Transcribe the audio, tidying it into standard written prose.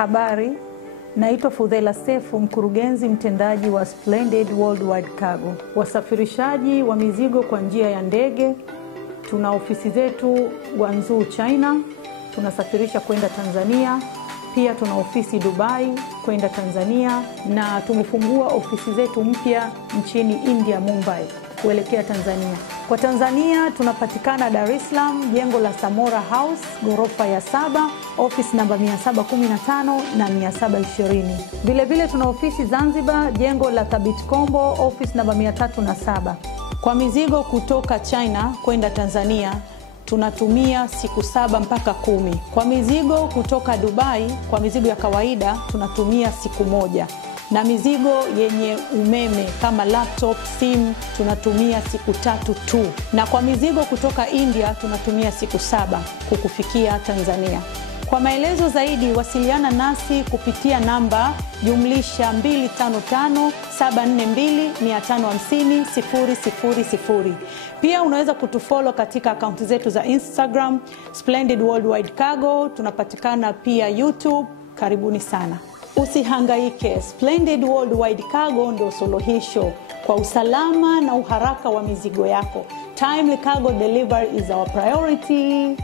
Habari, naitwa Fudhela Sefu, mkurugenzi mtendaji wa Splendid Worldwide Cargo. Wasafirishaji wa mizigo kwa njia ya ndege. Tuna ofisi zetu Guangzhou, China, tunasafirisha kwenda Tanzania. Pia tuna ofisi Dubai kwenda Tanzania, na tumefungua ofisi zetu mpya nchini India, Mumbai, kuelekea Tanzania. Kwa Tanzania tunapatikana Dar es Salaam, jengo la Samora House, ghorofa ya 7, office namba 715 na 720. Vile vile tuna ofisi Zanzibar, jengo la Thabit Kombo, office namba 307. Kwa mizigo kutoka China kwenda Tanzania tunatumia siku 7 mpaka 10. Kwa mizigo kutoka Dubai, kwa mizigo ya kawaida tunatumia siku 1. Na mizigo yenye umeme kama laptop, simu tunatumia siku 3 tu. Na kwa mizigo kutoka India tunatumia siku 7 kukufikia Tanzania. Kwa maelezo zaidi wasiliana nasi kupitia namba +255742550000. Pia unaweza kutufollow katika akaunti zetu za Instagram, Splendid Worldwide Cargo, tunapatikana pia YouTube. Karibuni sana. Usihangaike, Splendid Worldwide Cargo ndio suluhisho kwa usalama na uharaka wa mizigo yako. Timely cargo delivery is our priority.